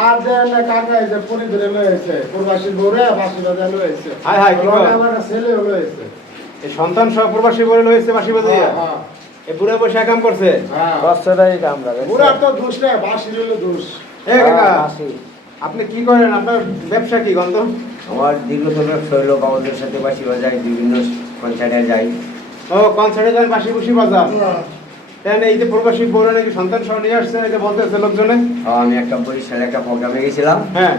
আর যে কাকা এই যে পুরি ধরে লয়েছে প্রবাসী বউরে বাসি বাজার লয়েছে হাই হাই কি বল আমার ছেলে লয়েছে এই সন্তান সহ প্রবাসী বলে লয়েছে বাসি বাজিয়া এই বুড়া বসে কাম করছে কষ্টটাই কাম লাগে বুড়া তো দোষ না বাসি হলো দোষ এ কাকা আপনি কি করেন আপনার ব্যবসা কি গন্ধ আমার দীর্ঘতর শৈল বাবুদের সাথে বাসি বাজাই বিভিন্ন কনসার্টে যাই ও কনসার্টে যান বাসি বুসি বাজার তেন এই যে প্রবাসী বউরা নাকি সন্তান সহ নিয়ে আসছে এটা বলতেছে লোকজনে আমি একটা বরিশালে একটা প্রোগ্রামে গেছিলাম হ্যাঁ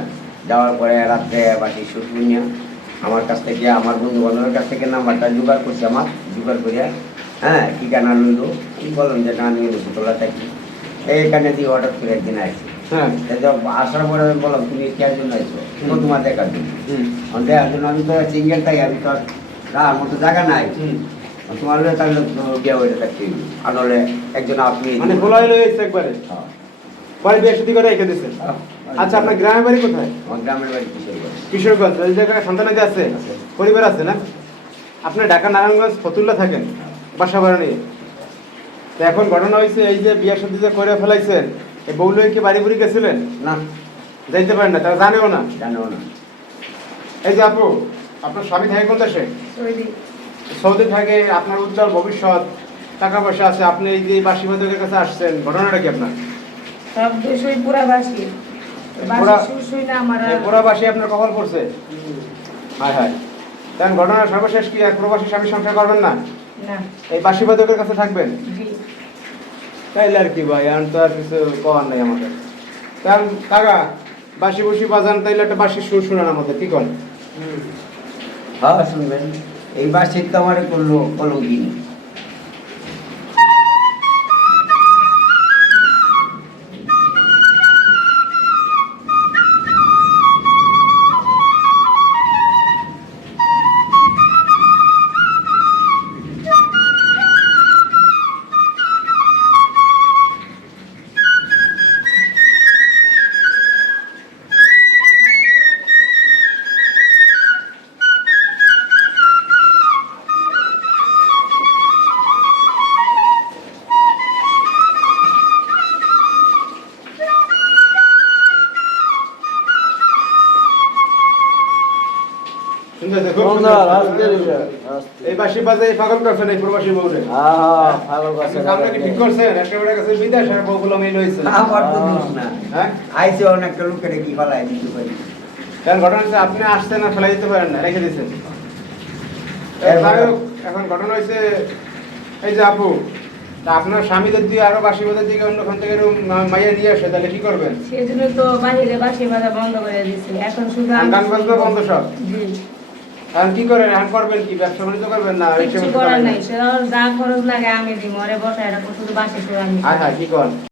যাওয়ার পরে রাত্রে বাসি শুট নিয়ে আমার কাছ থেকে আমার বন্ধু বান্ধবের কাছ থেকে নাম্বারটা জোগাড় করছে আমার জোগাড় করিয়া হ্যাঁ ঠিকানা লইল বললাম যে না নিয়ে গেছি তোলা থাকি এইখানে দিয়ে হঠাৎ করে একদিন আসছি হ্যাঁ আসার পরে আমি বললাম তুমি কেয়ার জন্য আসছো তোমার দেখার জন্য দেখার জন্য আমি তো সিঙ্গেল থাকি আমি তো আমার মতো জায়গা নাই তোমার তাহলে বিয়ে হয়ে থাকতে আনলে একজন আপনি মানে খোলাই লয়েছে একবারে পরে বিয়ে শাদী করে রেখে দিয়েছে আচ্ছা আপনার গ্রামের বাড়ি কোথায় আমার গ্রামের বাড়ি কিশোরগঞ্জ কিশোরগঞ্জ এই জায়গায় সন্তান আছে পরিবার আছে না আপনি ঢাকা নারায়ণগঞ্জ ফতুল্লা থাকেন বাসা ভাড়া নিয়ে তো এখন ঘটনা হয়েছে এই যে বিয়ে শাদী যে করে ফেলাইছেন এই বউলই কি বাড়ি বুড়ি গেছিলেন না যাইতে পারেন না তারা জানেও না জানেও না এই যে আপু আপনার স্বামী থাকে কোন দেশে সৌদি থাকে আপনার উজ্জ্বল ভবিষ্যৎ টাকা পয়সা আছে আপনি এই যে বাসি বাদকের কাছে আসছেন ঘটনাটা কি আপনার সব দোষই পুরা বাসি বাসি শুই না আমার পুরা বাসি আপনার কখন পড়ছে হায় হায় তেন ঘটনা সর্বশেষ কি এক প্রবাসী স্বামী সংসার করবেন না না এই বাসি বাদকের কাছে থাকবেন জি তাইলে আর কি ভাই আর তো আর কিছু করার নাই আমাদের কারণ কাকা বাসি বুসি বাজান তাইলে একটা বাসি সুর শোনান আমাদের কি করেন হ্যাঁ শুনবেন এই বাসির তো আমার করলো কলঙ্কিন শুনতেছে খুব এই বাসি বাজে পাগল করছেন এই প্রবাসী বউরে আমরা কি ঠিক করছেন একটা বেটার কাছে বিদেশ আর বউগুলো মিল হয়েছে আমার তো দোষ না হ্যাঁ আইসে অনেকটা লোকের কি ফলাই দিতে পারি কারণ ঘটনা হচ্ছে আপনি আসছেন না ফেলাই দিতে পারেন না রেখে দিয়েছেন এখন ঘটনা হয়েছে এই যে আপু তা আপনার স্বামীদের দিয়ে আরো বাসি বাজার দিকে অন্যখান থেকে মাইয়া নিয়ে আসে তাহলে কি করবেন সেজন্য তো বাহিরে বাসি বাজা বন্ধ করে দিয়েছি এখন শুধু গান বাজনা বন্ধ সব জি এখন কি করেন এখন করবেন কি ব্যবসা বাণিজ্য করবেন না কিছু করার নাই সেটা যা খরচ লাগে আমি দিই মরে বসায় এটা শুধু বাসি শুধু আমি হ্যাঁ হ্যাঁ কি করেন